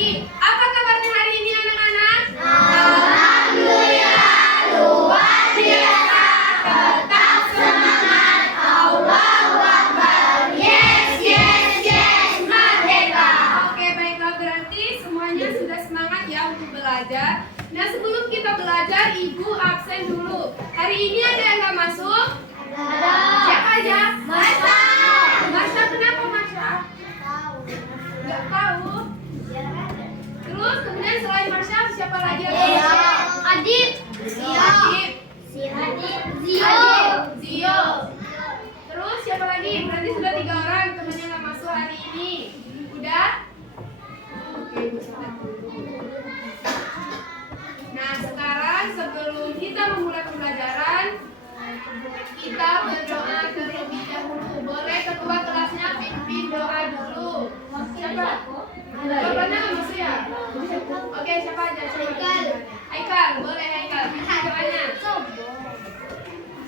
lagi. Apa kabarnya hari ini anak-anak? Alhamdulillah, luar biasa. Tetap semangat. Allahu Akbar. Yes, yes, yes. Merdeka. Oke, baiklah, berarti semuanya sudah semangat ya untuk belajar. Nah, sebelum kita belajar, Ibu absen dulu. Hari ini ada yang nggak masuk? Ada. Siapa aja? Marsha. Marsha, kenapa Marsha? Nggak tahu. Terus kemudian selain Marsha, siapa lagi yang nggak masuk? Adit. Adit. Zio. Terus siapa lagi? Berarti sudah 3 orang temannya nggak masuk hari ini. Udah? Oke, Ibu catat dulu. Nah, sekarang sebelum kita memulai pembelajaran, kita berdoa terlebih dahulu. Boleh ketua kelasnya pimpin doa dulu. Siapa? Bapaknya nggak masuk ya? Oke, siapa aja? Haikal, boleh Haikal. Pimpin doanya.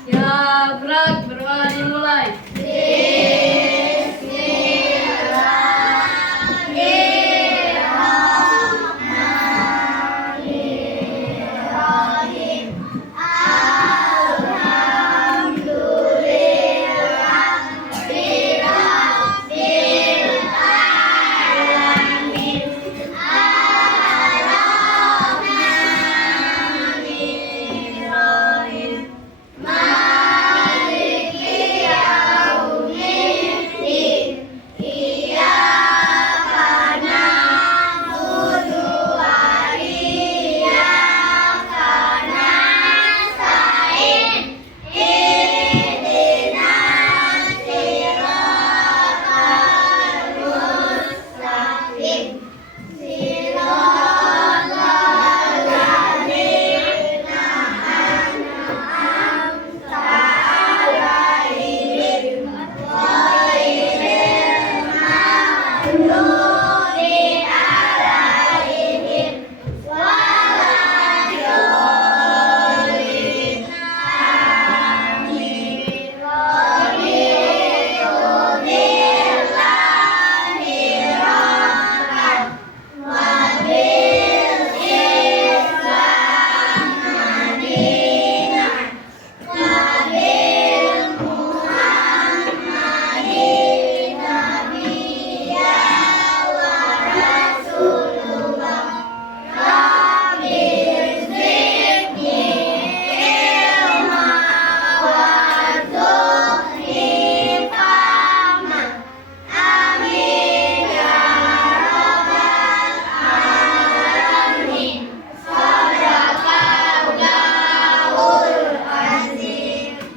Ya, berat berdoa dimulai.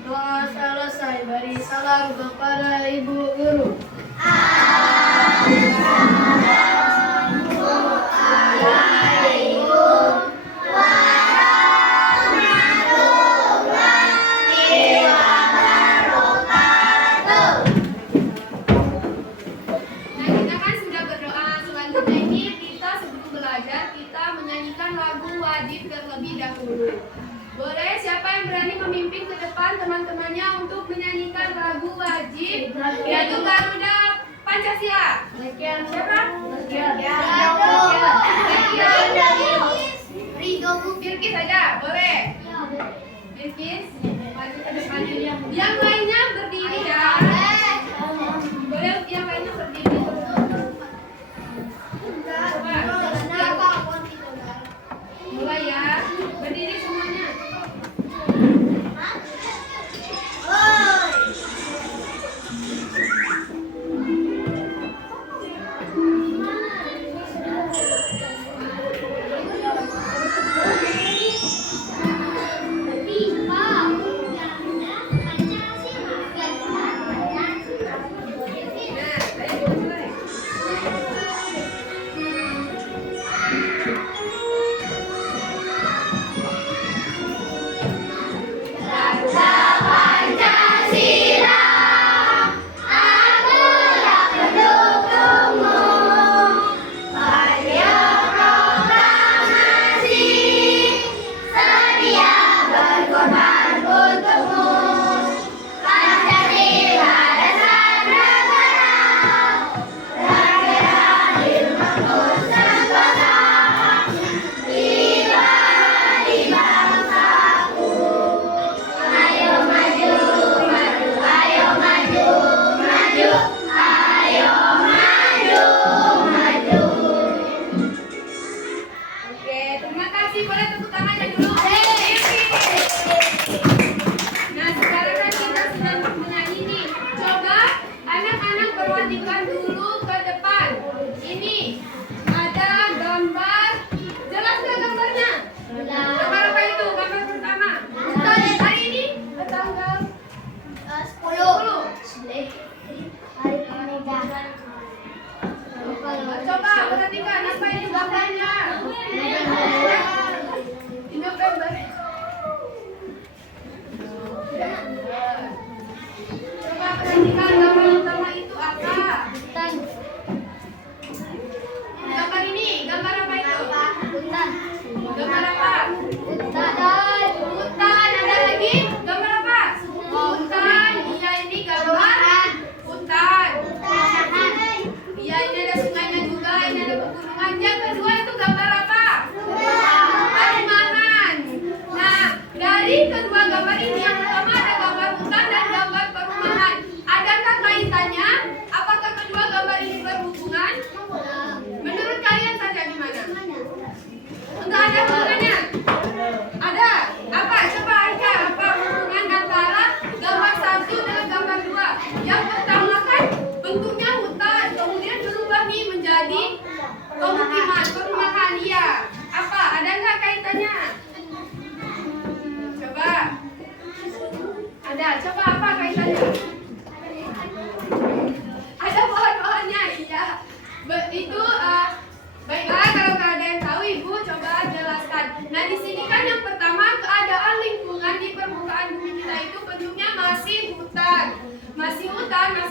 Doa selesai. Beri salam kepada Ibu Guru. Nah, kita kan sudah berdoa. Selanjutnya ini kita sebelum belajar, kita menyanyikan lagu wajib terlebih dahulu. Boleh siapa yang berani memimpin ke depan teman-temannya untuk menyanyikan lagu wajib, yaitu Garuda Pancasila. Siapa? Birkis saja, boleh. Birkis, maju ke depan. Yang lainnya berdiri ya. Boleh yang lainnya berdiri. Coba. Mulai ya. Berdiri semuanya.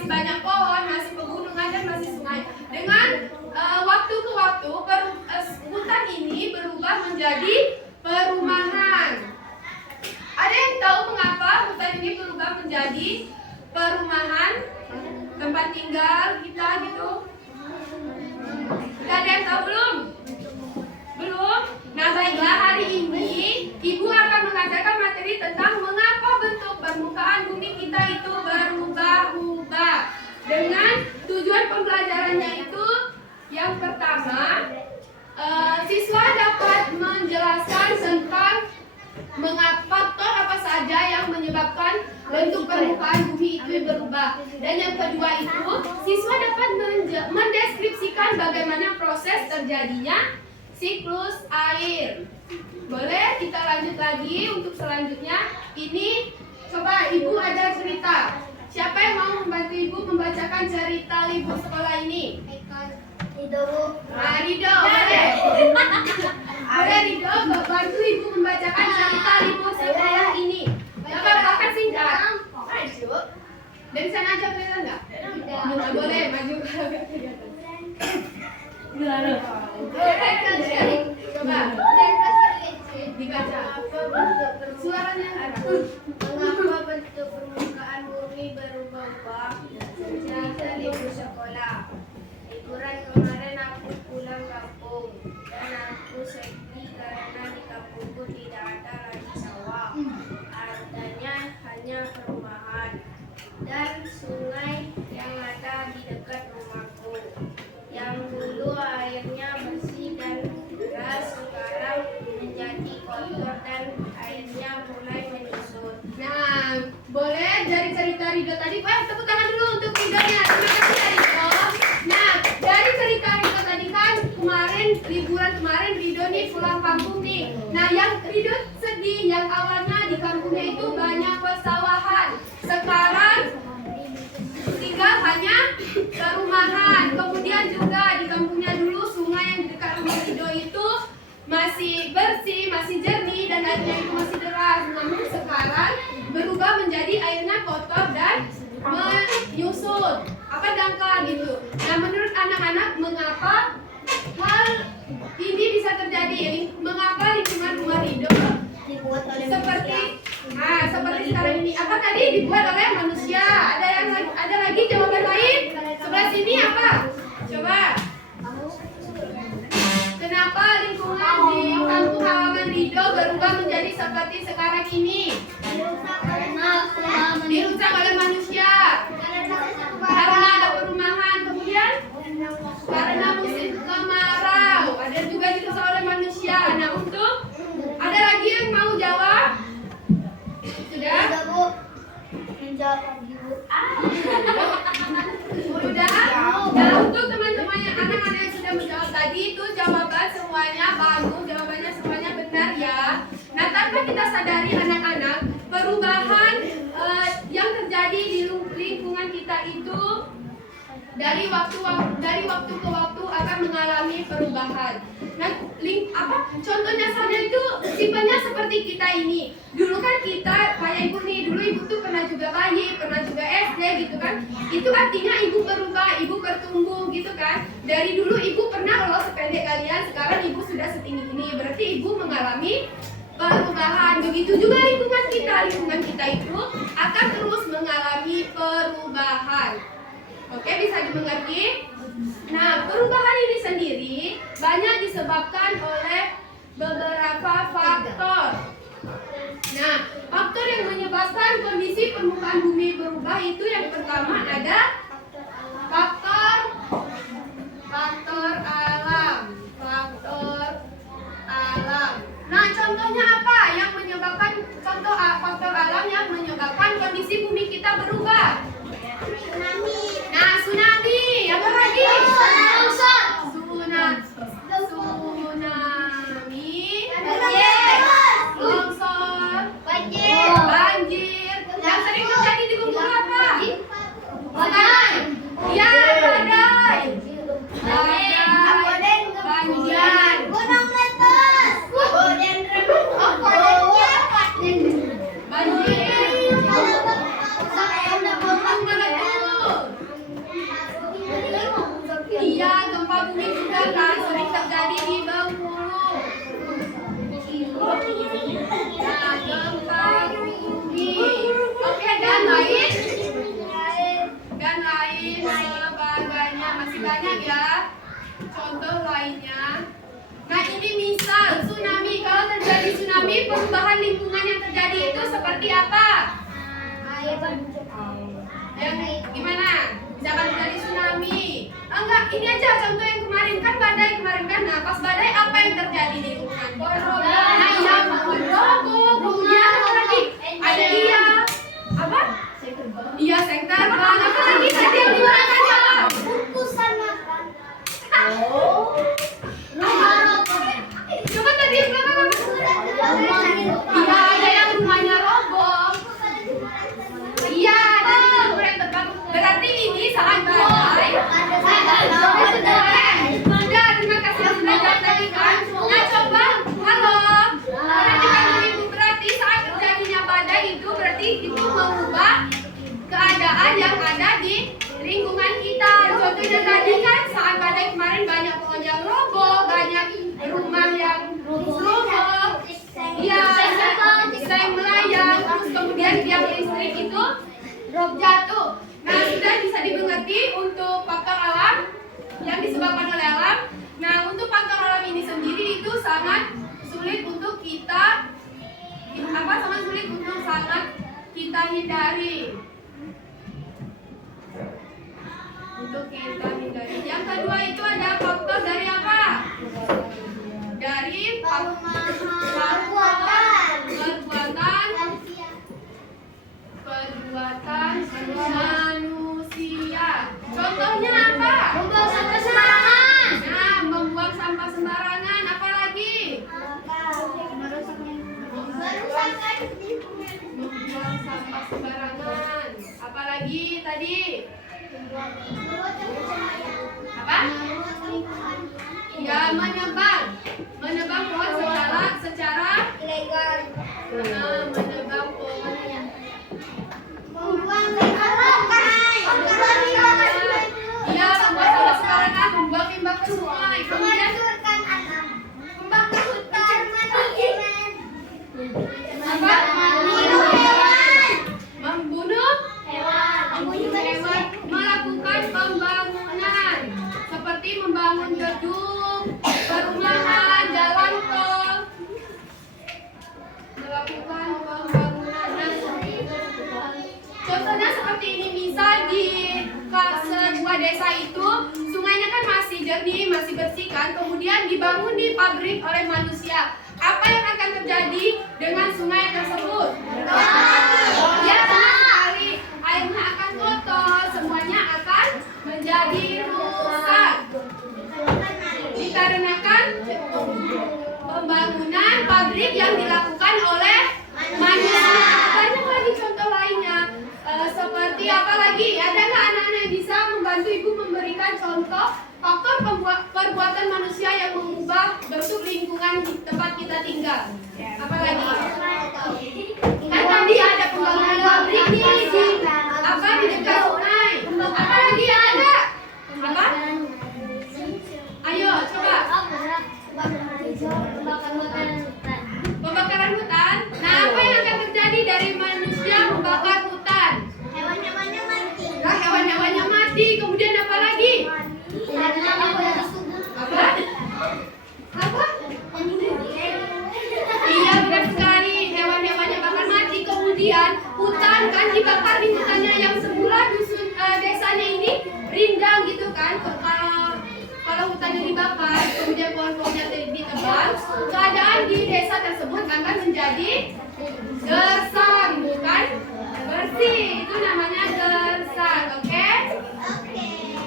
masih banyak pohon, masih pegunungan dan masih sungai. Dengan waktu ke waktu hutan ini berubah menjadi perumahan. Ada yang tahu mengapa hutan ini berubah menjadi perumahan, tempat tinggal kita gitu? Ada yang tahu belum? Belum? Nah baiklah, hari ini Ibu akan mengajarkan materi tentang mengapa bentuk permukaan bumi kita itu berubah-ubah. Dengan tujuan pembelajarannya itu, yang pertama, siswa dapat menjelaskan tentang mengapa faktor apa saja yang menyebabkan bentuk permukaan bumi itu berubah. Dan yang kedua itu, siswa dapat mendeskripsikan bagaimana proses terjadinya siklus air. Boleh kita lanjut lagi untuk selanjutnya. Ini coba Ibu ada cerita. Siapa yang mau membantu Ibu membacakan cerita libur sekolah ini? Rido, boleh. Boleh Rido, bantu Ibu membacakan cerita libur sekolah ini. Coba bahkan singkat. Maju. Dan sana aja kelihatan nggak? Nggak boleh maju kalau nggak kelihatan. Coba dibaca. Suaranya Mengapa bentuk permukaan bumi berubah-ubah? Cerita libur sekolah. Liburan kemarin aku pulang kampung dan aku sedih karena di kampungku tidak ada lagi sawah. Artinya hanya perumahan dan sungai yang ada di dekat rumahku. Yang dulu airnya bersih dan deras sekarang menjadi kotor dan airnya mulai menyusut. Nah, boleh dari cerita Rido tadi, tepuk tangan dulu untuk Ridonya. Terima kasih Rido. Nah, dari cerita Rido tadi kan liburan kemarin Rido nih pulang kampung nih. Nah, yang Rido sedih, yang awalnya di kampungnya itu banyak pesawahan. Sekarang tinggal hanya perumahan. Kemudian juga di kampungnya dulu sungai yang di dekat rumah Rido itu masih bersih, masih jernih dan airnya itu masih deras. Namun sekarang berubah menjadi airnya kotor dan menyusut. Apa dangkal gitu. Nah, menurut anak-anak mengapa hal ini bisa terjadi? Mengapa lingkungan rumah Rido seperti sekarang ini? Apa tadi dibuat oleh manusia? Ada lagi jawaban lain? Sebelah sini apa? Coba. Kenapa lingkungan di kampung halaman Rido berubah menjadi seperti sekarang ini? Dirusak oleh manusia. Karena ada perumahan. Kemudian karena musim kemarau. Ada juga dirusak oleh manusia. Nah, ada lagi yang mau jawab? Sudah? Sudah? Nah, untuk teman-teman anak-anak yang sudah menjawab tadi itu jawaban semuanya bagus, jawabannya semuanya benar ya. Nah, tanpa kita sadari anak-anak, perubahan yang terjadi di lingkungan kita itu dari waktu ke waktu akan mengalami perubahan. Nah, contohnya saja itu simpelnya seperti kita ini. Dulu kan kita kayak Ibu nih, dulu Ibu tuh pernah juga bayi, pernah juga SD gitu kan. Itu artinya Ibu berubah, Ibu bertumbuh gitu kan. Dari dulu Ibu pernah lolos sependek kalian, sekarang Ibu sudah setinggi ini. Berarti Ibu mengalami perubahan. Begitu juga lingkungan kita itu akan terus mengalami perubahan. Oke, bisa dimengerti? Nah, perubahan ini sendiri banyak disebabkan oleh beberapa faktor. Nah, faktor yang menyebabkan kondisi permukaan bumi berubah itu yang pertama ada faktor alam. Nah, contohnya apa yang menyebabkan faktor alam yang menyebabkan kondisi bumi kita berubah? Tsunami. Apa lagi? Longsor, banjir. Yang sering terjadi di Bengkulu apa? Badai. Ya, badai. Banjir. Gunung meletus. Banjir. Gunung meletus. lainnya. Nah, ini misal tsunami. Kalau terjadi tsunami, perubahan lingkungan yang terjadi itu seperti apa? Yang gimana? Misalkan terjadi tsunami. Enggak, ini aja contoh yang kemarin kan badai kemarin kan. Nah, pas badai apa yang terjadi di lingkungan? Nah, iya, bangun roboh. Kemudian apa lagi? Ada apa? Iya, seng terbang. Apa lagi tadi yang digunakan apa? Bungkusan makan. Coba tadi yang belakang apa? Iya, ada yang rumahnya roboh. Iya, ada juga yang terbang. Berarti ini sangat badai. Sudah, terima kasih sudah jawab tadi kan. Nah, coba, halo. Perhatikan dulu, berarti saat terjadinya badai itu berarti itu mengubah keadaan yang ada di lingkungan kita. Contohnya tadi kan saat badai kemarin banyak pohon yang roboh, banyak rumah yang roboh. Iya, seng melayang, terus kemudian tiang listrik itu jatuh. Nah, sudah bisa dimengerti untuk faktor alam yang disebabkan oleh alam. Nah, untuk faktor alam ini sendiri itu sangat sulit untuk kita hindari. Untuk kita hindari. Yang kedua itu ada faktor dari apa? Dari perbuatan manusia. Contohnya apa? Membuang sampah sembarangan. Nah, membuang sampah sembarangan. Apa lagi? Membuang sampah sembarangan. Apa lagi tadi? Apa? Ya, menebang pohon secara Ilegal. menebang pohon. Membuang limbah sembarangan. Iya, membuang sampah sembarangan, membuang limbah ke sungai. Kemudian Menghancurkan alam. Membakar hutan. apa? Membunuh hewan, melakukan pembangunan seperti membangun gedung, perumahan, jalan tol, melakukan pembangunan. Contohnya seperti ini, misal di sebuah desa itu sungainya kan masih jernih, masih bersih kan, kemudian dibangun di pabrik oleh manusia. Apa yang akan terjadi dengan sungai tersebut? Ya, benar sekali. Airnya akan kotor, semuanya akan menjadi rusak. Dikarenakan pembangunan pabrik yang dilakukan oleh manusia. Banyak lagi contoh lainnya. Seperti apa lagi? Ada nggak anak-anak yang bisa membantu ibu memberikan contoh faktor perbuatan manusia yang mengubah bentuk lingkungan di tempat kita tinggal? Apa lagi? Kan tadi ada pembangunan pabrik nih di dekat sungai. Apa lagi yang ada? Apa? Ayo coba. Pembakaran hutan. Nah, apa yang akan terjadi dari manusia membakar hutan? Hewan-hewannya mati. Nah, hewan-hewannya mati. Kemudian apa lagi? Apa? Apa? Iya, benar sekali. Hewan-hewannya bakar mati. Kemudian hutan kan dibakar, di hutannya yang semula desanya ini rindang gitu kan. Kalau hutannya dibakar, kemudian pohon-pohonnya ditebang, keadaan di desa tersebut akan menjadi gersang, bukan bersih. Itu namanya gersang, oke?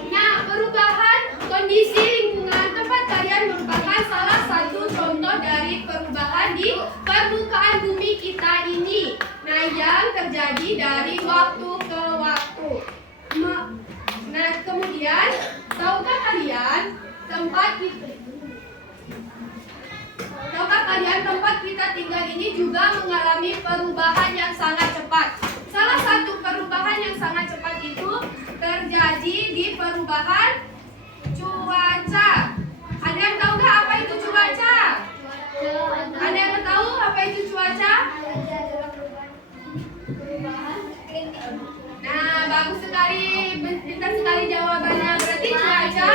Nah, perubahan kondisi lingkungan tempat kalian merupakan salah satu contoh dari perubahan di permukaan bumi kita ini. Nah, yang terjadi dari waktu ke waktu. Nah, kemudian tahukah kalian tempat kita tinggal ini juga mengalami perubahan yang sangat cepat. Salah satu perubahan yang sangat cepat itu terjadi di perubahan cuaca. Ada yang tahu nggak apa itu cuaca? Ada yang tahu apa itu cuaca? Nah, bagus sekali, pintar sekali jawabannya. Berarti cuaca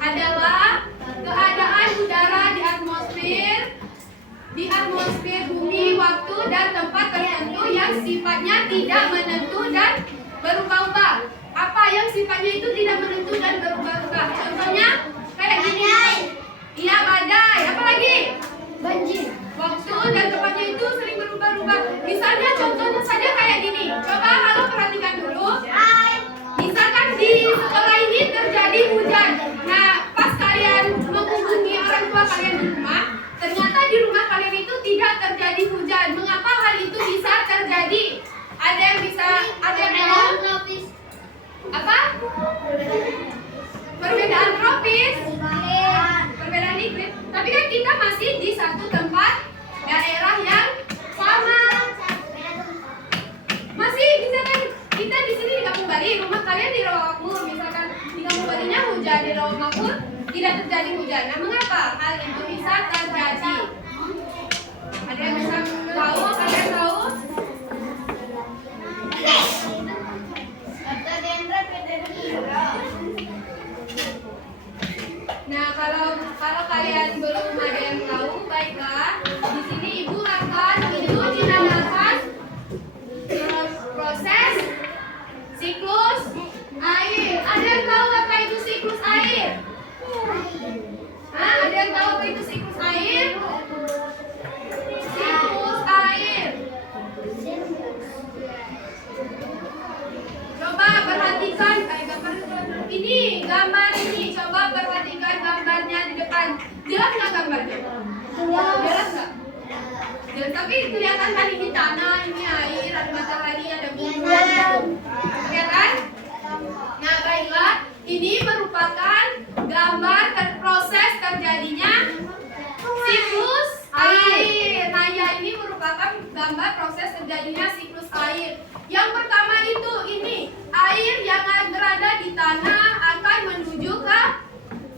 adalah keadaan Coba kalau perhatikan dulu. Misalkan di sekolah ini terjadi hujan. Nah, pas kalian menghubungi orang tua kalian di rumah, ternyata di rumah kalian itu tidak terjadi hujan. Mengapa hal itu bisa terjadi? Ada yang tahu? Apa? Perbedaan tropis. Perbedaan iklim. Tapi kan kita masih di satu tempat daerah yang sama. Masih misalkan kita di sini di Kampung Bali, rumah kalian di Rawamakmur. Misalkan di Kampung Balinya hujan, di Rawamakmur tidak terjadi hujan. Nah, mengapa hal itu bisa terjadi? Ada yang bisa tahu? Kalian tahu? Nah, kalau kalian belum ada yang tahu, baiklah. Di sini Ibu akan dinamakan proses siklus air. Ada yang tahu apa itu siklus air? Hah? Ada yang tahu apa itu siklus air? Siklus air. Coba perhatikan gambar ini. Coba perhatikan gambarnya di depan. Jelas nggak gambarnya? Jelas nggak? Jelas, tapi kelihatan kan ini tanah, ini air, ada matahari, ada bintang. Kelihatan? Nah, baiklah. Ini merupakan gambar proses terjadinya siklus air. Nah, ya, ini merupakan gambar proses terjadinya siklus air. Yang pertama itu ini air yang berada di tanah akan menuju ke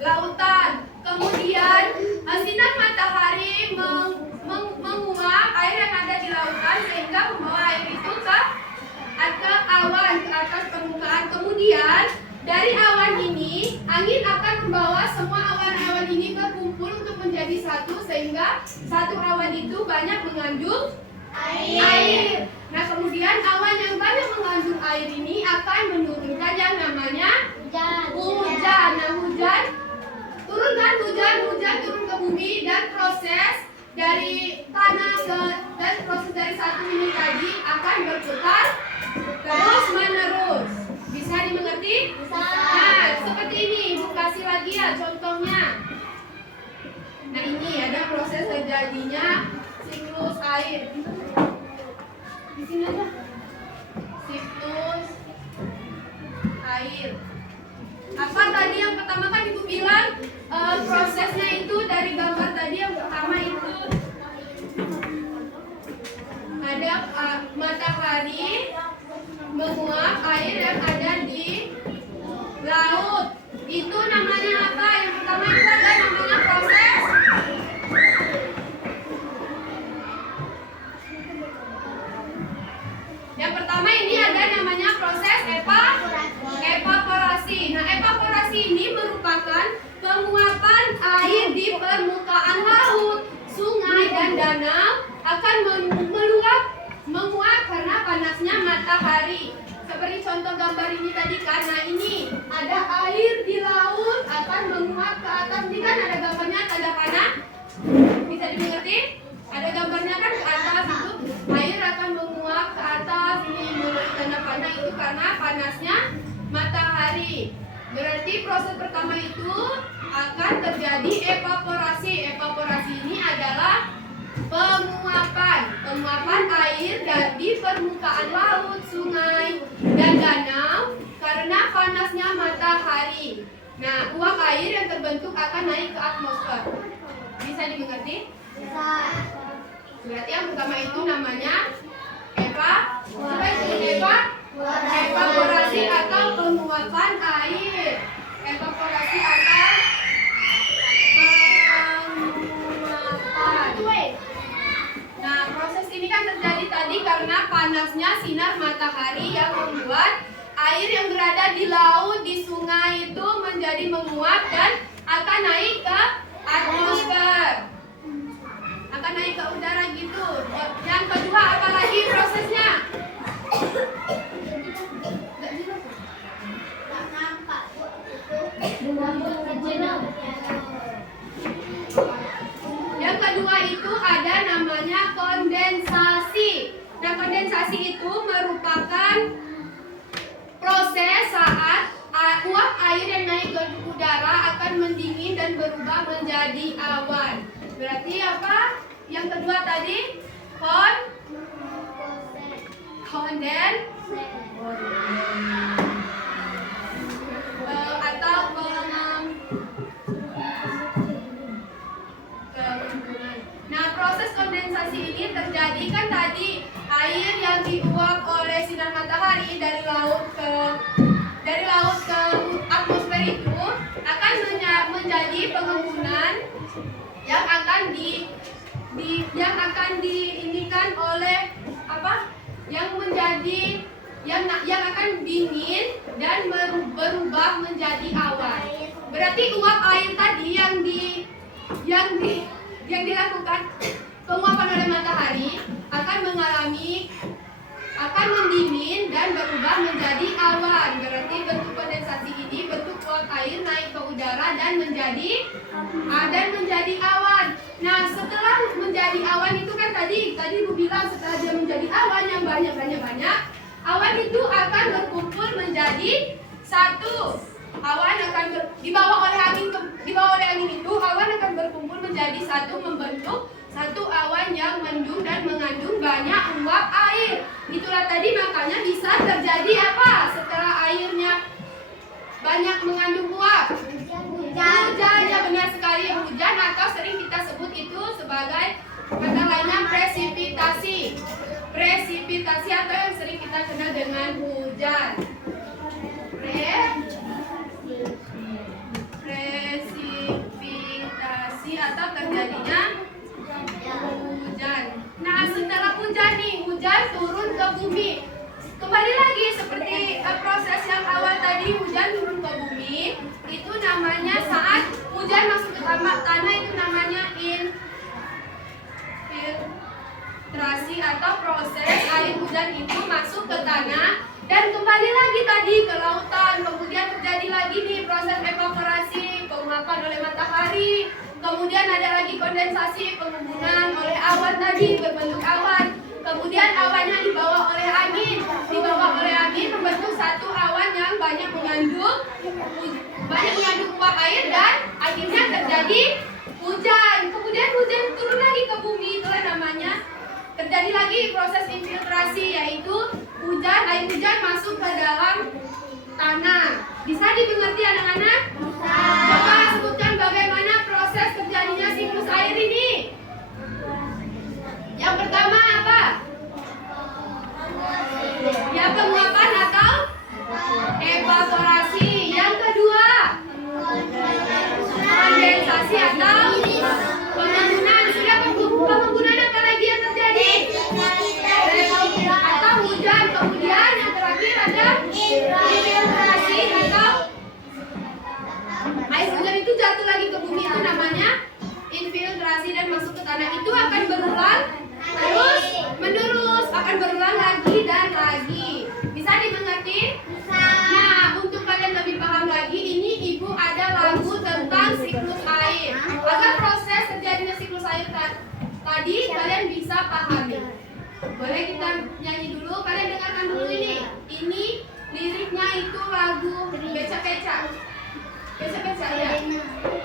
lautan. Kemudian sinar matahari menguap air yang ada di lautan sehingga membawa air itu ke awan, ke atas permukaan. Kemudian dari awan ini angin akan membawa semua awan-awan ini berkumpul untuk menjadi satu sehingga satu awan itu banyak mengandung air. Nah, kemudian awan yang banyak mengandung air ini akan menurunkan yang namanya hujan. Nah, hujan turun ke bumi dan proses dari tanah dan proses dari satu ini tadi akan berputar terus menerus. Bisa dimengerti? Nah, seperti ini. Ibu kasih lagi ya contohnya. Nah, ini ada proses terjadinya siklus air. Di sini aja. Siklus air. Apa tadi yang pertama kan Ibu bilang prosesnya itu dari gambar tadi yang pertama itu ada matahari menguap air yang ada di laut. Itu namanya apa? Yang pertama itu ada namanya proses yang pertama ini ada namanya proses evaporasi. Nah, evaporasi ini merupakan penguapan air di permukaan laut, sungai dan danau akan menguap karena panasnya matahari. Seperti contoh gambar ini tadi, karena ini ada air di laut akan menguap ke atas. Ini kan ada gambarnya tanda panah. Bisa dimengerti? Ada gambarnya kan ke atas itu air akan menguap ke atas. Ini menurut tanda panah itu karena panasnya matahari. Berarti proses pertama itu akan terjadi evaporasi. Evaporasi ini adalah penguapan air dari permukaan laut, sungai, dan danau karena panasnya matahari. Nah, uap air yang terbentuk akan naik ke atmosfer. Bisa dimengerti? Bisa. Berarti yang pertama itu namanya evaporasi atau penguapan air. Evaporasi atau penguapan. Nah, proses ini kan terjadi tadi karena panasnya sinar matahari yang membuat air yang berada di laut, di sungai itu menjadi menguap dan akan naik ke atmosfer. Akan naik ke udara gitu. Yang kedua apa lagi prosesnya? Yang kedua itu ada namanya kondensasi. Nah, kondensasi itu merupakan proses saat uap air yang naik ke udara akan mendingin dan berubah menjadi awan. Berarti apa? Yang kedua tadi kondensasi atau pengembunan. Nah, proses kondensasi ini terjadi kan tadi air yang diuap oleh sinar matahari dari laut ke atmosfer itu akan menjadi pengembunan yang akan diinikan oleh apa? Yang akan dingin dan berubah menjadi awan. Berarti uap air tadi yang dilakukan penguapan oleh matahari akan mendingin dan berubah menjadi awan. Berarti bentuk kondensasi ini bentuk uap air naik ke udara dan menjadi awan. Nah, setelah menjadi awan itu kan tadi Bu bilang setelah dia menjadi awan yang banyak, awan itu akan berkumpul menjadi satu. Awan akan dibawa oleh angin itu awan akan berkumpul menjadi satu, membentuk satu awan yang mendung dan mengandung banyak uap air. Itulah tadi makanya bisa terjadi apa? Setelah airnya banyak mengandung uap. Hujan, ya benar sekali, hujan atau sering kita sebut itu sebagai kata lainnya presipitasi. Presipitasi atau yang sering kita kenal dengan hujan. Presipitasi atau terjadinya hujan. Nah, setelah hujan turun ke bumi. Kembali lagi seperti proses yang awal tadi, hujan turun ke bumi. Itu namanya saat hujan masuk ke tanah itu namanya infiltrasi atau proses air hujan itu masuk ke tanah dan kembali lagi tadi ke lautan. Kemudian terjadi lagi nih proses evaporasi, penguapan oleh matahari. Kemudian ada lagi kondensasi, pengembunan oleh awan tadi berbentuk awan. Kemudian awannya dibawa oleh angin membentuk satu awan yang banyak mengandung uap air dan akhirnya terjadi hujan. Kemudian hujan turun lagi ke bumi, itulah namanya terjadi lagi proses infiltrasi, yaitu air hujan masuk ke dalam tanah. Bisa dimengerti anak-anak? Coba sebutkan bagaimana proses terjadinya siklus air ini. Yang pertama apa? Ya, penguapan atau evaporasi. Yang kedua, kondensasi atau pengembunan. Sudah pengembunan apa lagi yang terjadi? Atau hujan. Kemudian yang terakhir ada infiltrasi atau air hujan itu jatuh lagi ke bumi, itu namanya infiltrasi dan masuk ke tanah. Itu akan berulang terus menerus, akan berulang lagi dan lagi. Bisa dimengerti? Nah, untuk kalian lebih paham lagi, ini Ibu ada lagu tentang siklus air. Agar proses terjadinya siklus air tadi kalian bisa pahami. Boleh kita nyanyi dulu? Kalian dengarkan dulu ini. Ini liriknya itu lagu beca-beca. Beca-beca ya.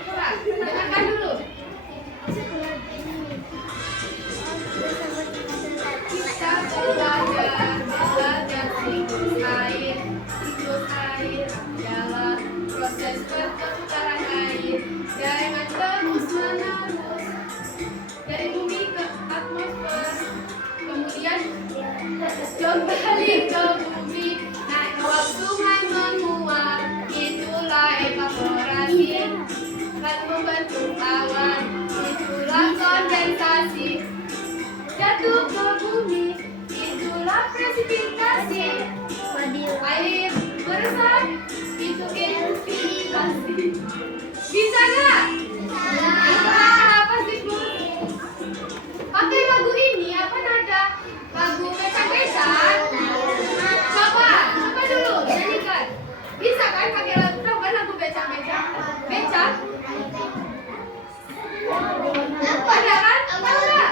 Coba dengarkan dulu. Kita belajar siklus air adalah proses perputaran air dengan terus menerus dari bumi ke atmosfer, kemudian kembali ke bumi, naik uap sungai menguap, itulah evaporasi, lalu membentuk awan, itulah kondensasi. Jatuh ke bumi, itulah presipitasi. Air meresap, itu infiltrasi. Bisa nggak? Apa sih Bu? Pakai lagu ini apa nada? Lagu beca-beca. Coba dulu nyanyikan. Bisa kan pakai lagu? Coba lagu beca-beca. Beca. Ada kan? Tahu nggak?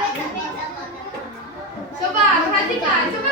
Coba perhatikan, coba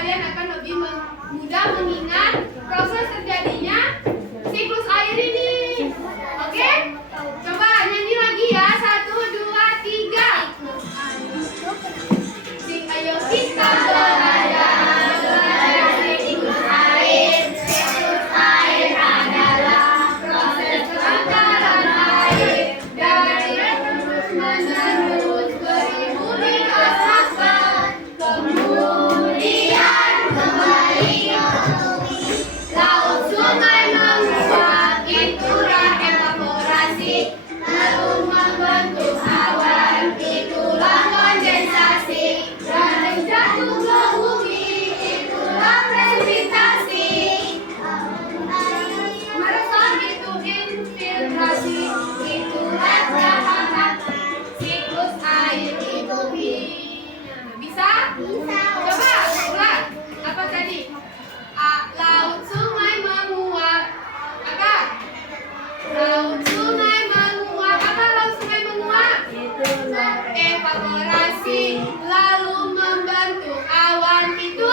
kalian akan lebih mudah mengingat proses terjadinya siklus air ini. Oke? Coba nyanyi lagi ya. 1, 2, 3. Ayo kita belajar siklus air. Siklus air adalah proses perantaran air dari terus-menerus beribu di atmosfer, kemudian kembali ke bumi. Laut, sungai menguap, itulah evaporasi, lalu membentuk awan, itulah kondensasi, dan jatuh ke bumi, itulah presentasi. Meresap itu infiltrasi, itulah tahapan siklus air di bumi. Bisa? Coba ulang. Apa tadi? Laut, sungai menguap. Apa? Laut, sungai menguap. Apa laut, sungai menguap? Evaporasi, lalu membentuk awan, itu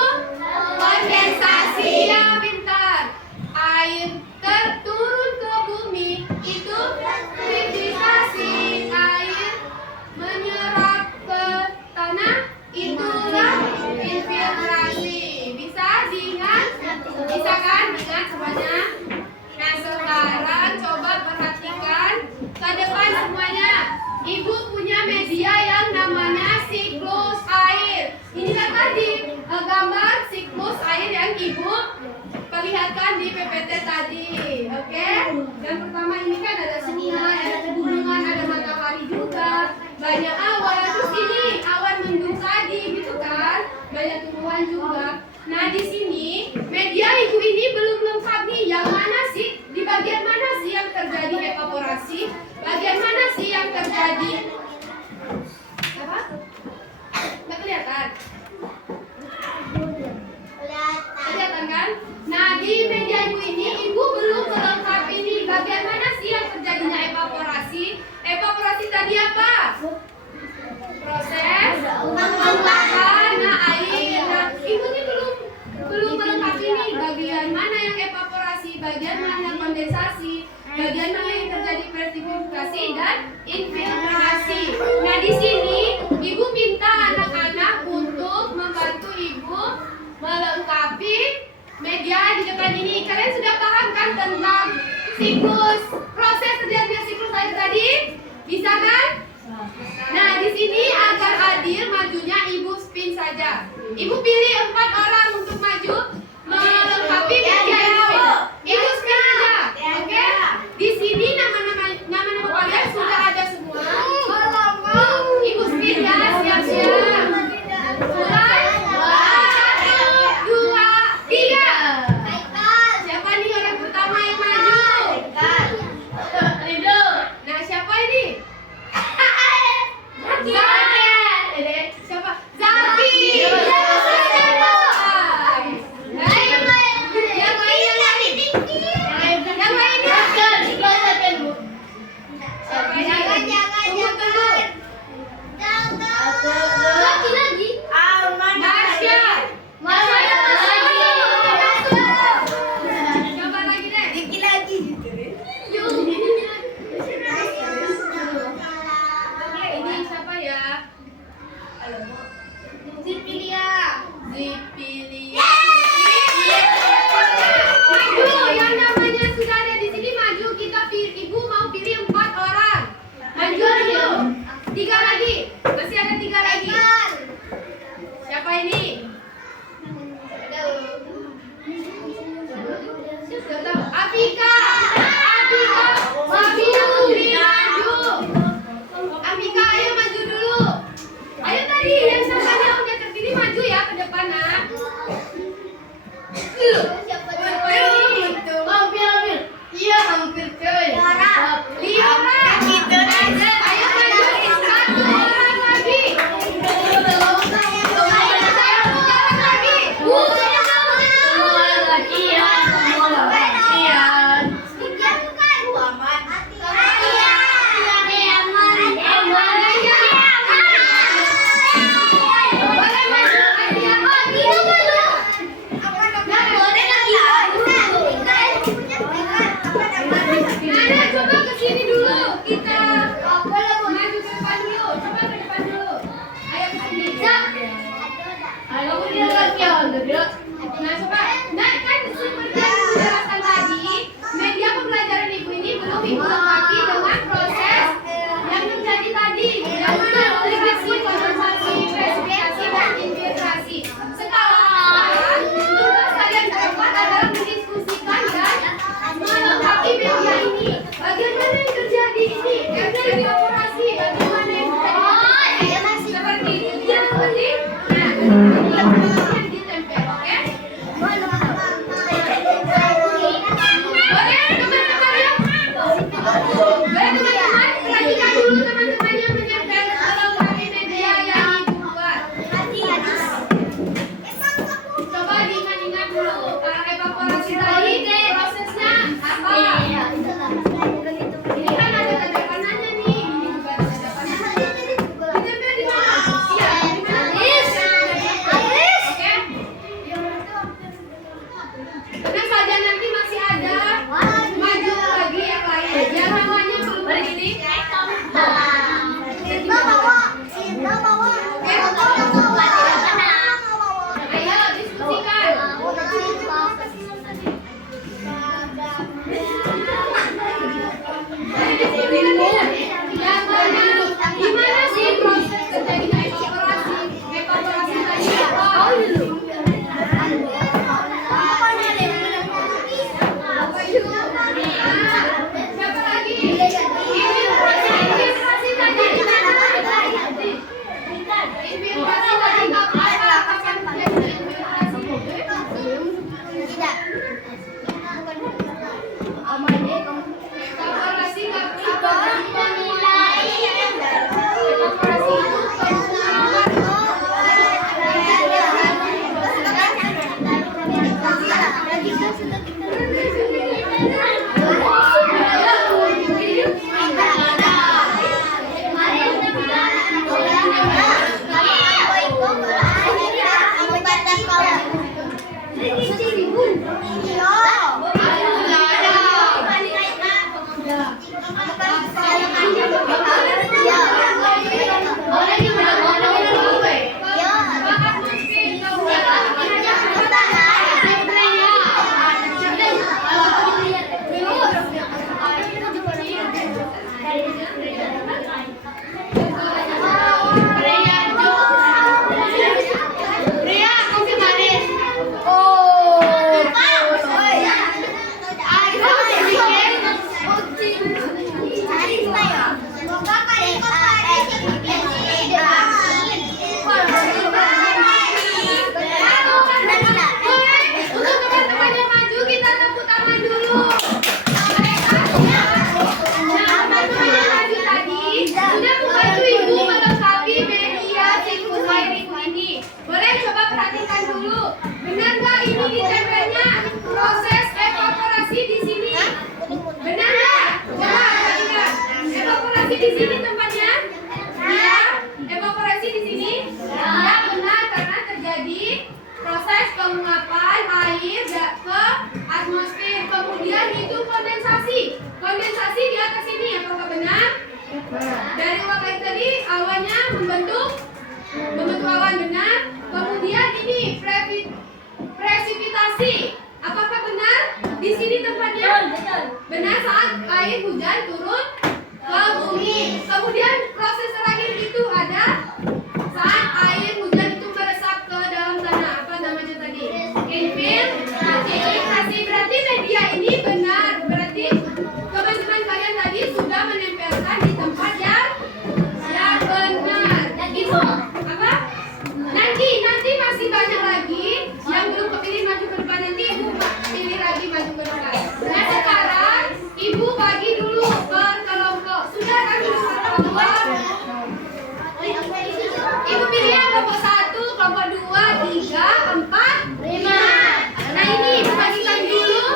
kondensasi. Ya, pintar. Air terturun ke bumi, itu precipitation. Air menyerap ke tanah, itulah infiltrasi. Bisa diingat? Bisa kan? Ingat semuanya? Nah, sekarang coba perhatikan ke depan semuanya. Ibu punya media yang namanya siklus air. Inilah tadi gambar siklus air yang Ibu perlihatkan di PPT tadi. Oke? Yang pertama ini kan ada sungai, ada pegunungan, ada matahari juga, banyak awan. Terus ini awan mendung tadi, gitu kan? Banyak tumbuhan juga. Nah, di sini media Ibu ini belum lengkap nih. Yang mana sih? Di bagian mana sih yang terjadi evaporasi? Bagian mana sih yang terjadi apa? Nggak kelihatan? Kelihatan kan? Nah, di media Ibu ini Ibu belum melengkapi nih. Bagian mana sih yang terjadinya evaporasi? Evaporasi tadi apa? Proses penguapan air. Nah, Ibu ini belum melengkapi nih. Bagian mana yang evaporasi? Bagian mana yang kondensasi? Bagian mana yang terjadi presipitation dan infiltrasi. Nah, di sini Ibu minta anak-anak untuk membantu Ibu melengkapi media di depan ini. Kalian sudah paham kan tentang siklus, proses terjadinya siklus air tadi? Bisa kan? Nah, di sini agar adil majunya Ibu spin saja. Ibu pilih 4 orang untuk maju melengkapi media ini. Ibu spin aja. Oke? Di sini nama-nama kalian sudah ada semua. Ibu spin ya, siap-siap. Mulai. 1, 2, 3. Siapa nih orang pertama yang maju? Rido. Nah, siapa ini? Siapa? Zaki. Ayo tadi yang samanya udah terpilih maju ya ke depan, nak. Ayo kemudian lagi ya. Nah, coba. Nah, kan seperti yang dijelaskan tadi, media pembelajaran ibu ini belum ibu lengkapi dengan proses yang terjadi tadi. Yang mana aplikasi, kondensasi, presifikasi, dan infiltrasi. Sekarang, tugas kalian keempat adalah mendiskusikan dan melengkapi media ini. Bagaimana yang terjadi ini? Karena evaporasi, bagaimana yang terjadi? Seperti ini. Seperti, nah, yang ditempel, oke? Boleh teman-teman ya? Boleh teman-teman perhatikan dulu teman-teman yang menempel melengkapi media yang ibu buat. Coba diingat-ingat dulu. Kalau evaporasi tadi prosesnya apa? Ini kan ada tanda panahnya nih. Ini juga ada tanda panahnya. Ditempel di mana? Iya, di mana? Oke? Tenang saja, nanti masih ada maju lagi yang lain. Yang namanya belum ini. Ayo diskusikan. Yang mana? Gimana sih proses terjadinya evaporasi? Evaporasi tadi apa? Siapa lagi? Infiltrasi tadi gimana? Infiltrasi tadi apa? Kapan terjadi infiltrasi? Evaporasi nggak apa? Evaporasi itu untuk teman-teman yang maju kita tepuk tangan dulu. Teman-teman yang maju tadi sudah membantu ibu melengkapi media siklus air ibu ini. Boleh coba perhatikan dulu. Benar nggak ini ditempelnya proses evaporasi di sini? Benar nggak? Coba perhatikan. Evaporasi di sini tempatnya? Iya. Evaporasi di sini? Ya benar karena terjadi proses penguapan air ke atmosfer. Kemudian itu kondensasi. Kondensasi di atas ini, apakah benar? Dari uap air tadi awannya membentuk awan, benar. Kemudian ini presipitasi. Apakah benar? Di sini tempatnya? Benar saat air hujan turun ke bumi. Kemudian proses terakhir itu ada saat air hujan itu meresap ke dalam tanah. Apa namanya tadi? Infiltrasi. Berarti media ini benar. Berarti teman-teman kalian tadi sudah menempelkan di tempat yang benar. Itu apa? Nanti masih banyak lagi yang belum kepilih maju ke depan. Nanti ibu pilih lagi maju ke depan. Nah sekarang ibu bagi dulu per kelompok. Sudah kan ibu per kelompok? Ibu pilih yang kelompok 1, kelompok 2, 3, 4, 5. Nah ini ibu bagikan dulu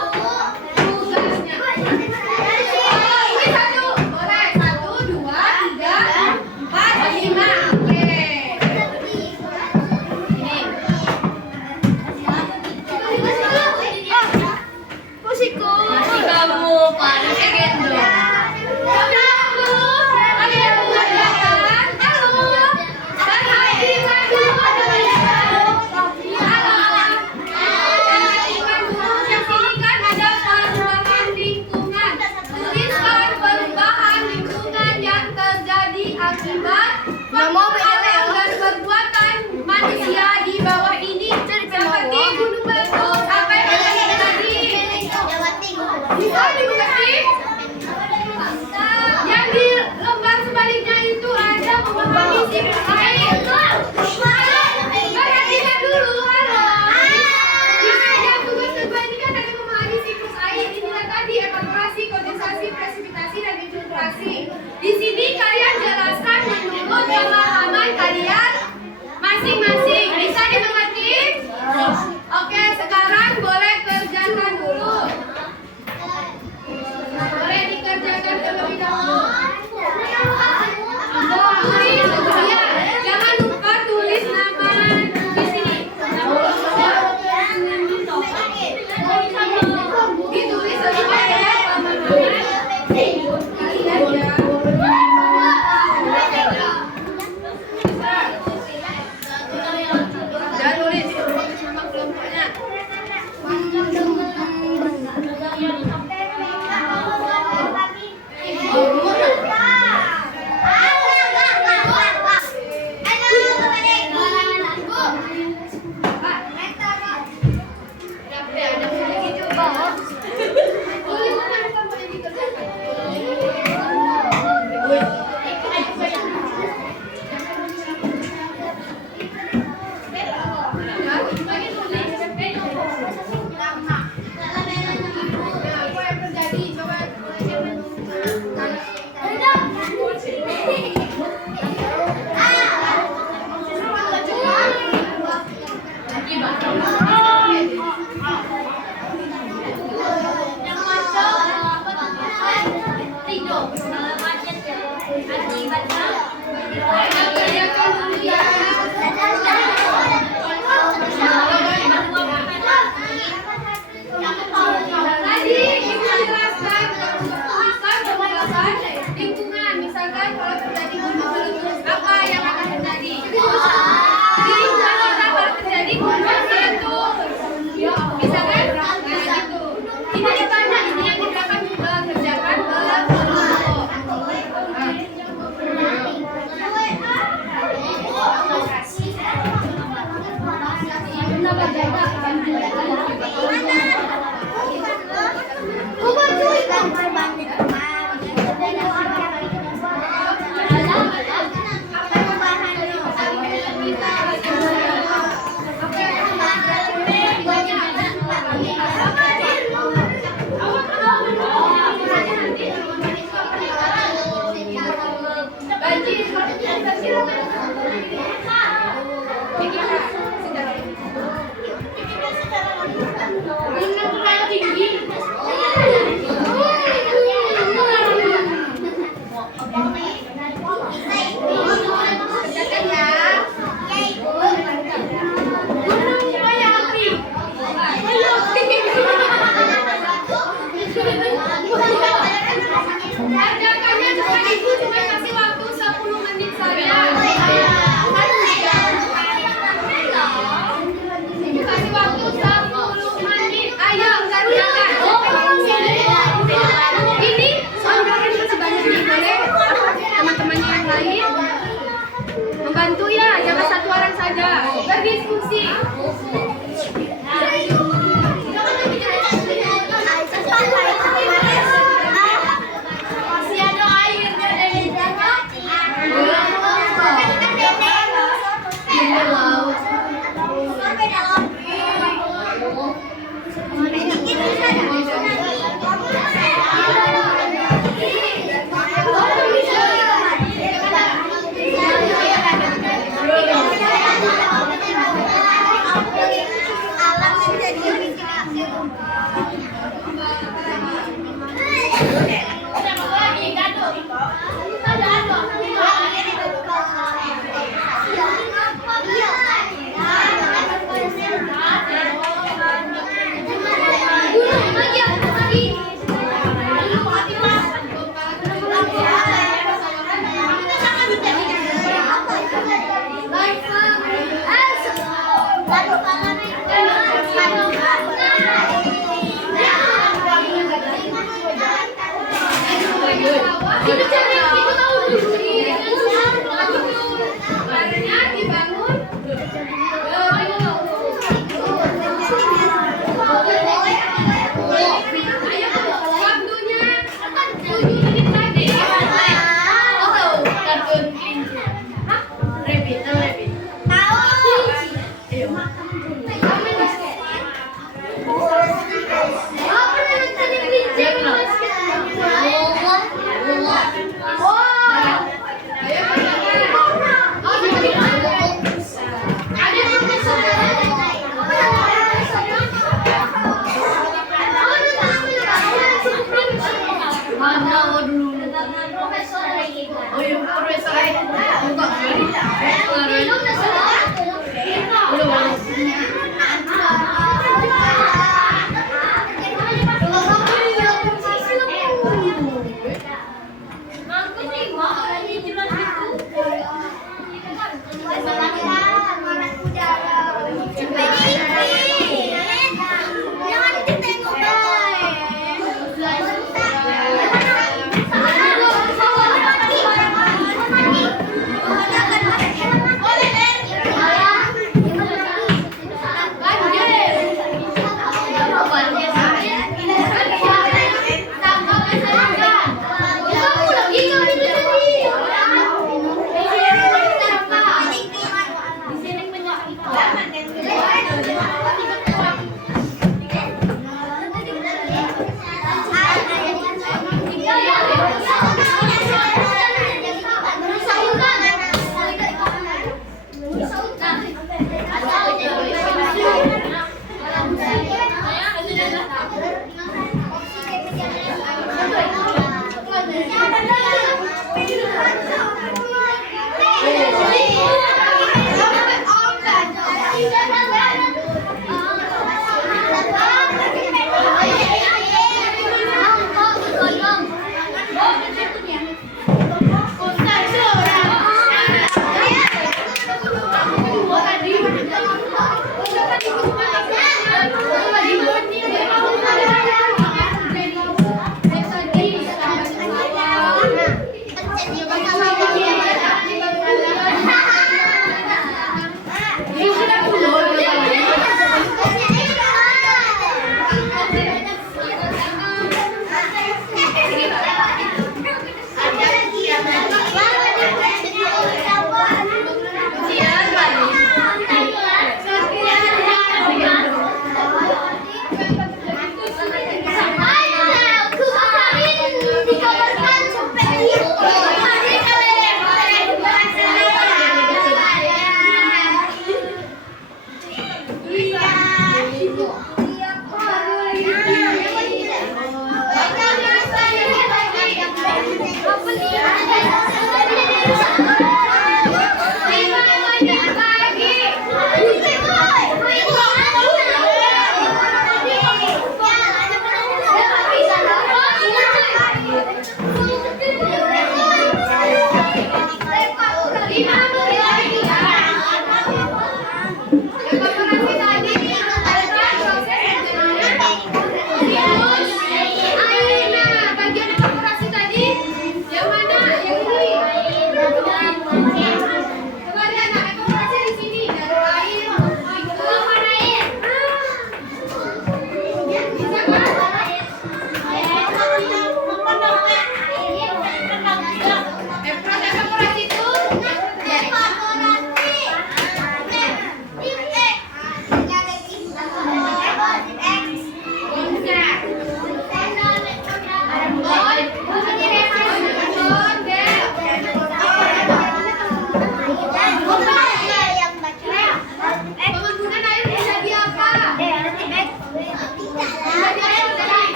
tugasnya. Ini 1, boleh 1, 2, 3, 4, 5. Oke. Musiku. Masih kamu paling gendong. Halo, kalian mengerjakan? Halo, dan hadir lagi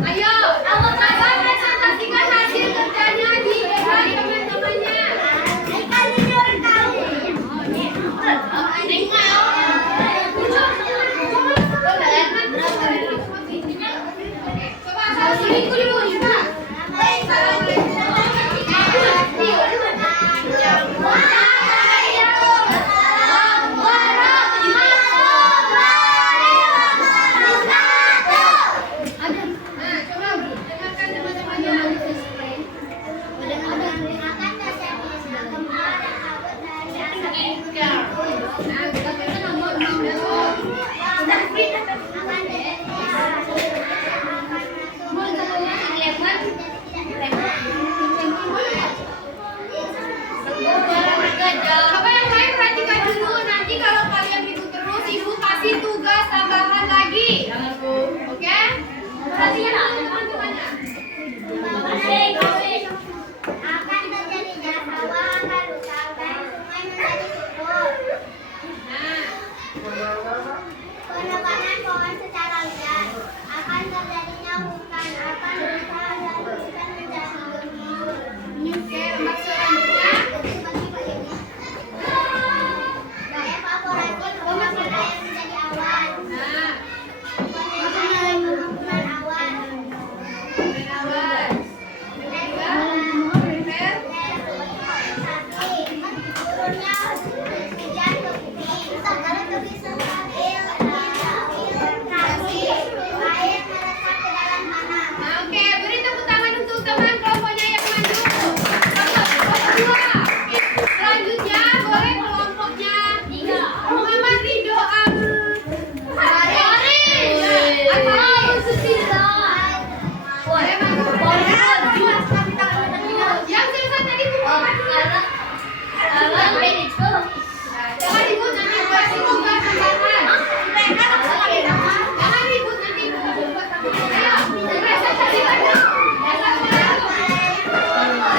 Ayo, coba presentasikan hasil kerjanya di depan teman-temannya. Coba satu minggu dulu coba. Nah, coba dengarkan teman-temannya. Nah, kita nomor 6. Coba yang lain perhatikan dulu. Nanti kalau kalian itu terus, ibu kasih tugas tambahan lagi. Oke? Perhatikan dulu teman-temannya. Akan terjadinya sawah akan rusak dan sungai menjadi subur. Nah, Penebangan pohon secara liar akan terjadinya hutan akan rusak dan hutan menjadi gembur. oke, lembar selanjutnya. Evaporasi menyebabkan air menjadi awan. Nah, Pengembangan pengumpulan awan. benar. Turunnya hujan ke bumi. Infiltrasi air meresap ke dalam tanah. Nah, oke, beri tepuk tangan untuk teman kelompoknya yang maju. Kelompok kedua. Selanjutnya boleh kelompoknya Muhammad Ridho yang selesai tadi Muhammad dulu. Jangan ribut nanti kasih tugas tambahan. Jangan ribut nanti tugas tambahan. Ayo, presentasikan dulu.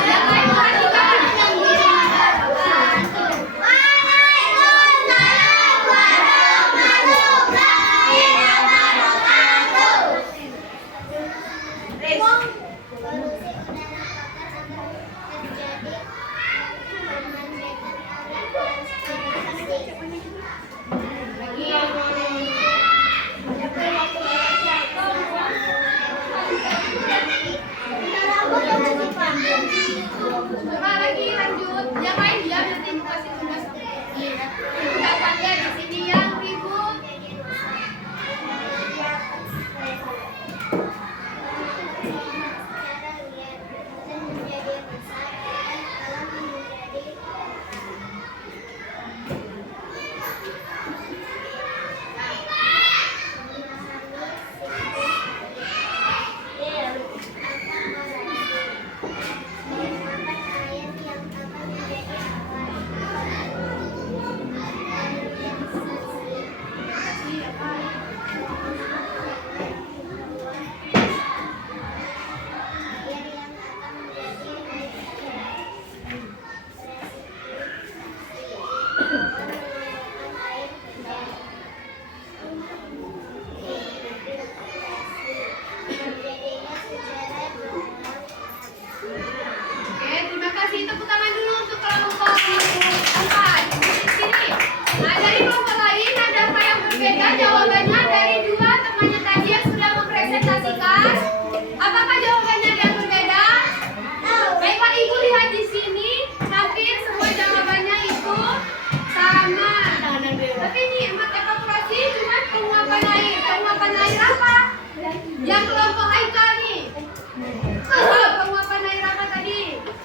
Yang lain perhatikan. Coba lagi lanjut. Yang lain diam nanti ibu kasih tugas. Udah kalian di sini yang ribut. Oke, terima kasih. Tepuk tangan dulu untuk kelompok 4. Di sini. Nah, dari kelompok lain adakah yang berbeda jawabannya dari dua temannya tadi yang sudah mempresentasikan? Apakah jawabannya ada yang berbeda? Baiklah, ibu lihat di sini hampir semua jawabannya itu sama. Tapi ini hemat evaporasi cuma penguapan air. Penguapan air apa? Yang kelompok Haikal nih. Penguapan air apa tadi?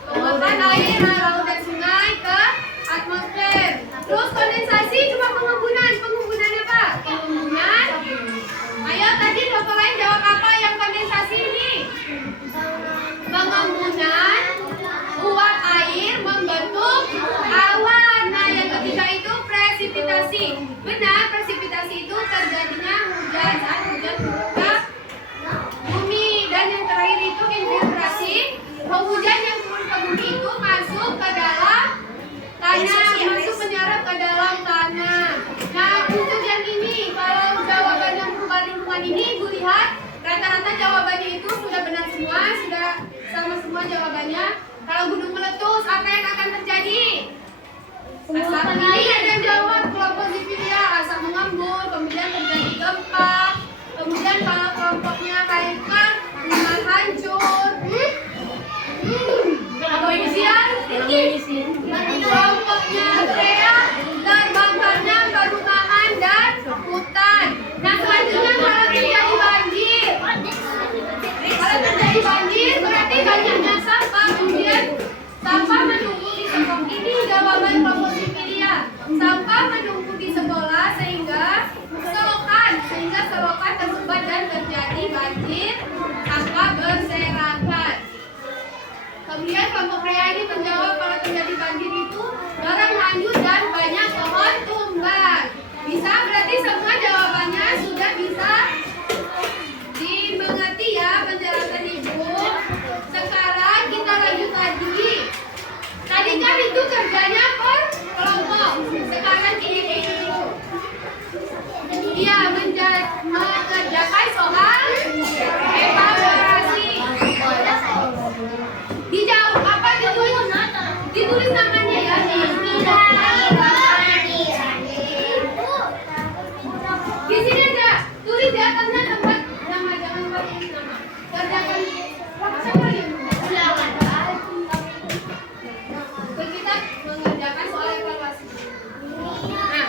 Penguapan air laut dan sungai ke atmosfer. Terus kondensasi cuma pengumpulan. Pengumpulan apa? Pengumpulan. Ayo tadi kelompok lain jawab apa yang kondensasi ini? Pengumpulan uap air membentuk awan. Nah, yang ketiga itu presipitasi. Benar, presipitasi itu terjadinya hujan saat hujan ke bumi. Dan yang terakhir itu infiltrasi. Hujan yang turun ke bumi itu masuk ke dalam tanah, masuk menyerap ke dalam tanah. Nah, untuk yang ini kalau jawabannya itu sudah benar semua, sudah sama semua jawabannya. Kalau gunung meletus, apa yang akan terjadi? Asap ini ada yang jawab kelompok Zipilia, asap mengembul, kemudian terjadi gempa, kemudian kalau kelompoknya Haikal, rumah hancur. Kemudian kelompoknya Rea, terbakarnya perumahan dan hutan. Nah selanjutnya kalau terjadi banjir, berarti banyaknya sampah, kemudian sampah menumpuk di sekolah. Ini jawaban kelompok Zipilia. Sampah menumpuk di sekolah sehingga selokan tersebar dan terjadi banjir, sampah berserakan. Kemudian kelompok Rea ini menjawab kalau terjadi banjir itu barang hanyut dan banyak pohon tumbang. Bisa berarti semua jawabannya sudah bisa dimengerti ya penjelasan Ibu. Sekarang kita lanjut lagi. Tadi kan itu kerjanya per kelompok. Sekarang ini dulu. Dia mengerjakan soal evaluasi. Dijawab apa ditulis? Ditulis namanya ya. Di sini aja. Tulis di atasnya tempat nama, jangan lupa tulis nama. Kerjakan siapa yang kita mengerjakan soal evaluasi. Nah,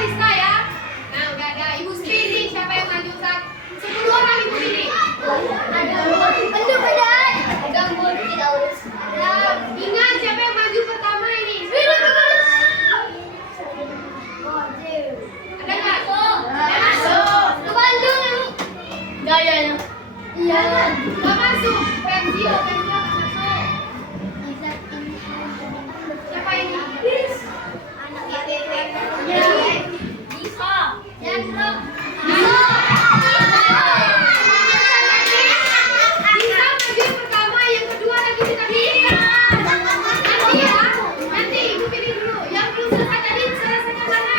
Kalista ya. Nah, udah ada. Ibu pilih siapa yang maju saat 10 orang ibu pilih. Ingat siapa yang maju pertama ini. Ada nggak? Ada masuk. Gayanya. Nggak masuk. Penzio nggak masuk. Siapa ini? Bisa maju yang pertama, yang kedua lagi kita pilih. Nanti ya, nanti ibu pilih dulu. Yang belum selesai tadi selesaikan mana?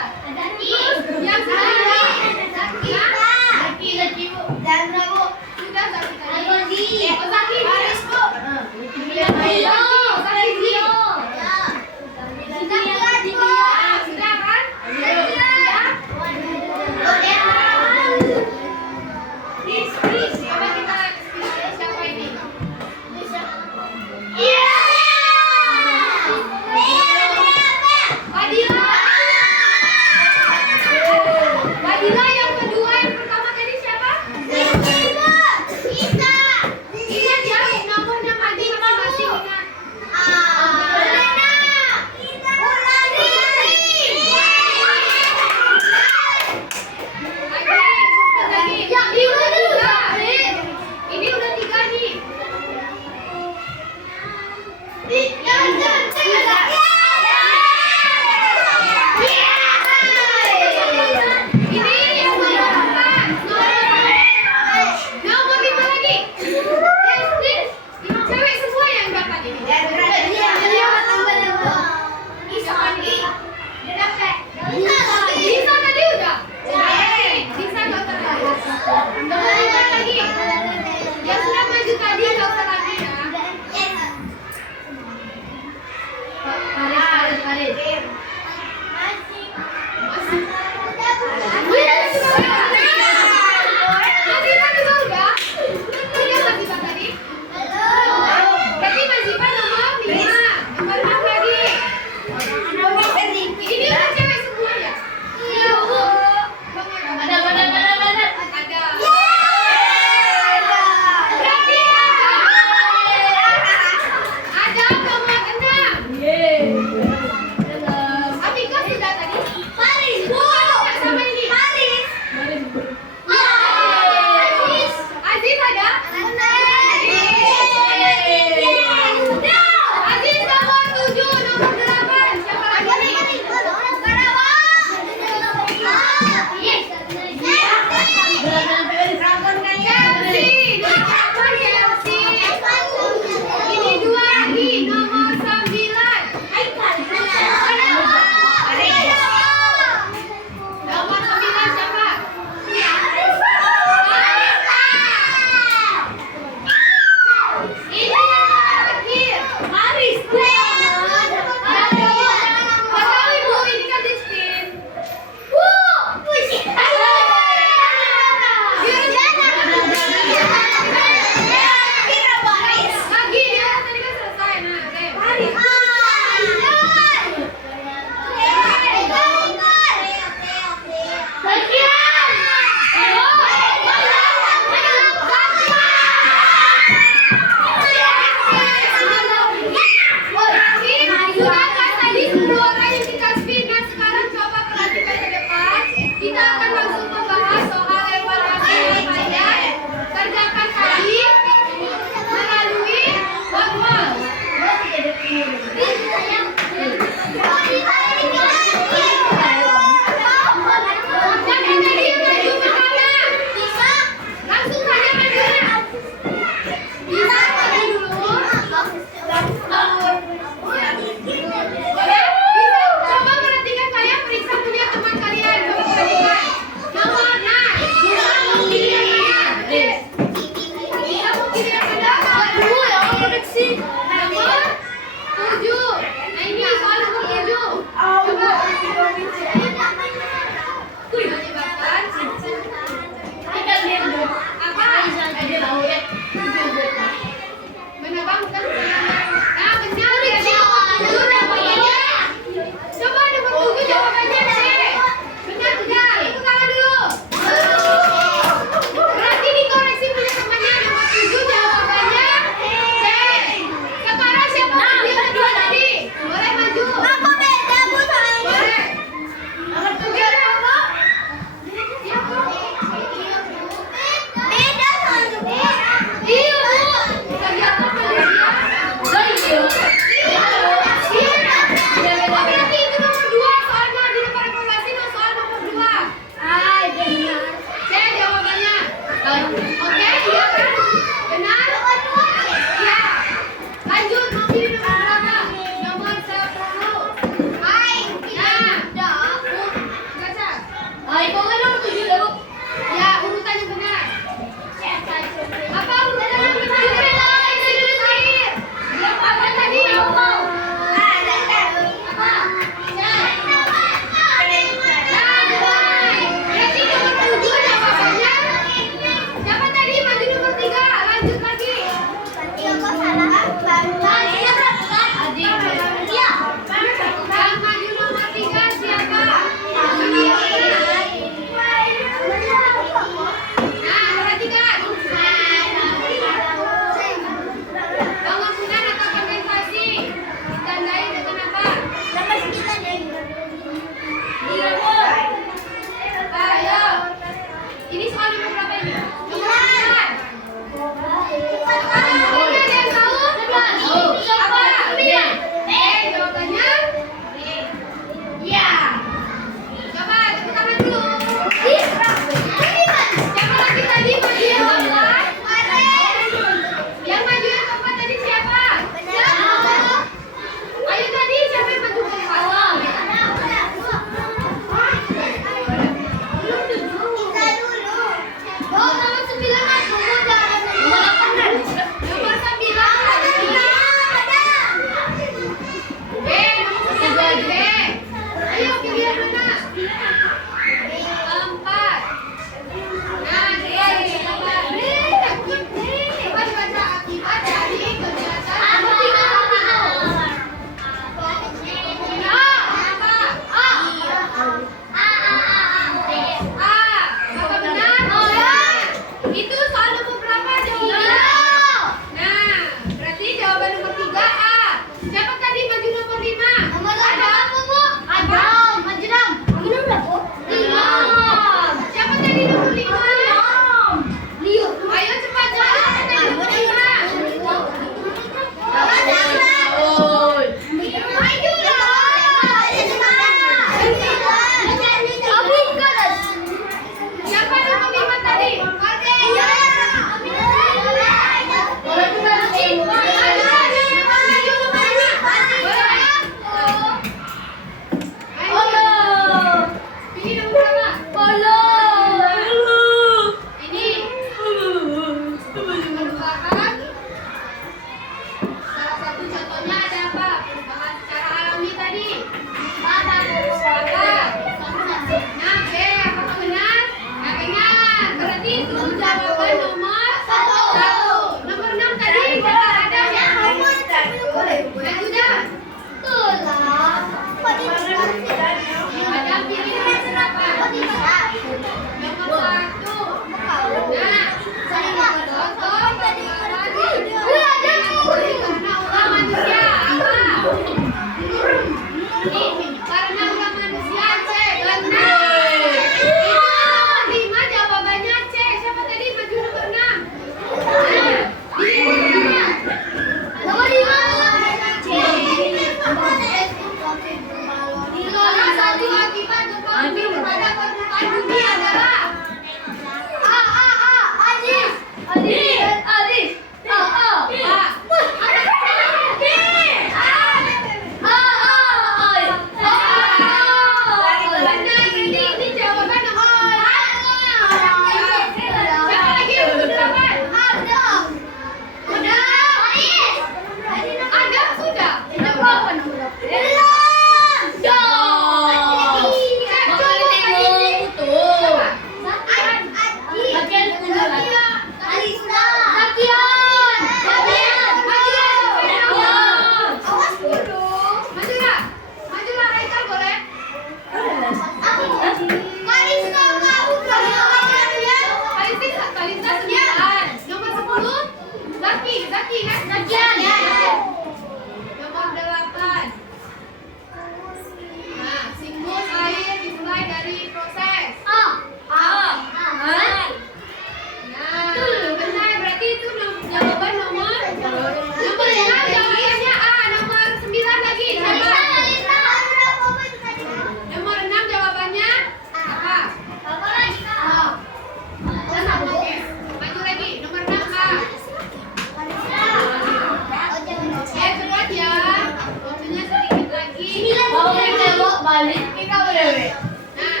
balik kita berdua. Nah,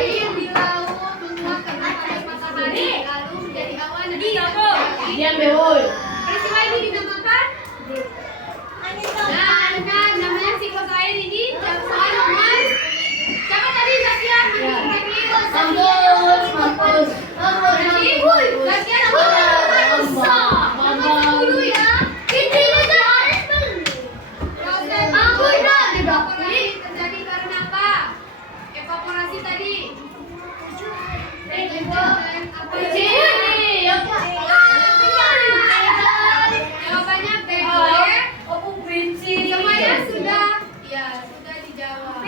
air di laut menguap karena panas matahari lalu menjadi awan dan Diam bewoy. peristiwa ini dinamakan. Nah, namanya siklus air ini soal nomor. Siapa tadi latihan? Mampus. Jadi, latihan apa? Mampus dulu ya. Evaporasi terjadi karena apa? Evaporasi tadi. Apa jawabannya B. Semuanya sudah? Ya, sudah dijawab.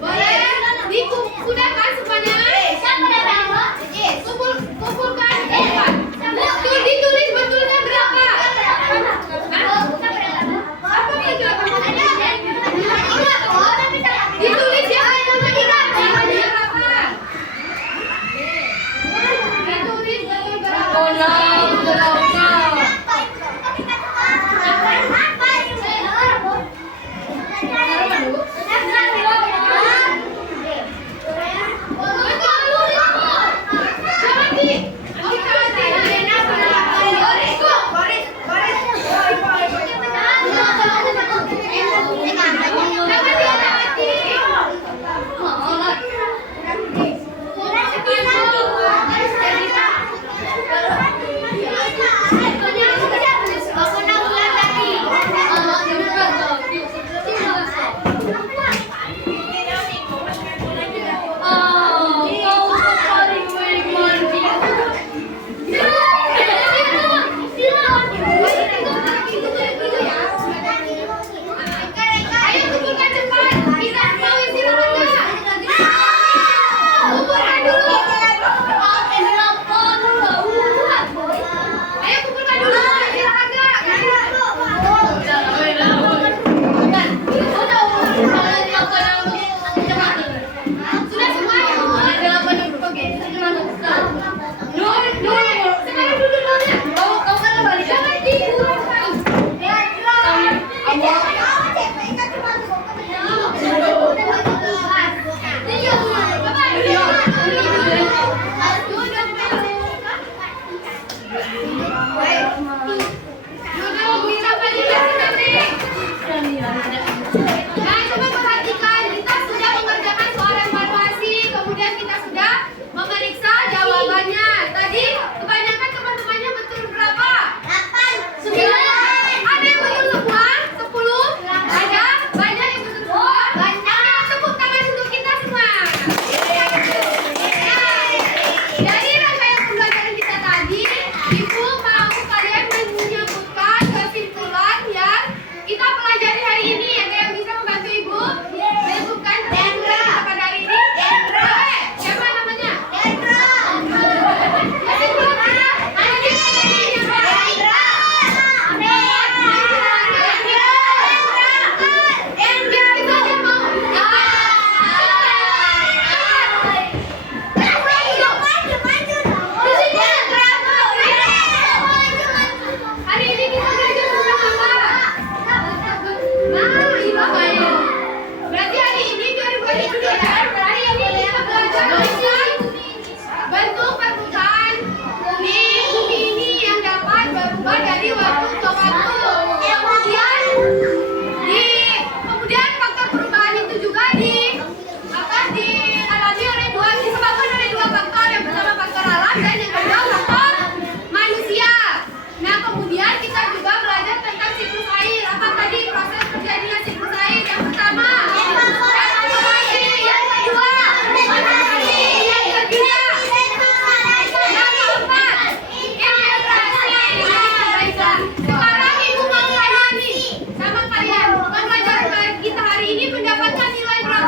Boleh? Sudah kan semuanya? Kumpulkan. Betul, ditulis betulnya berapa? Apa berapa? Ditulis ya. Ditulis betul berapa?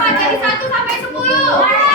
Dari 1 sampai 10.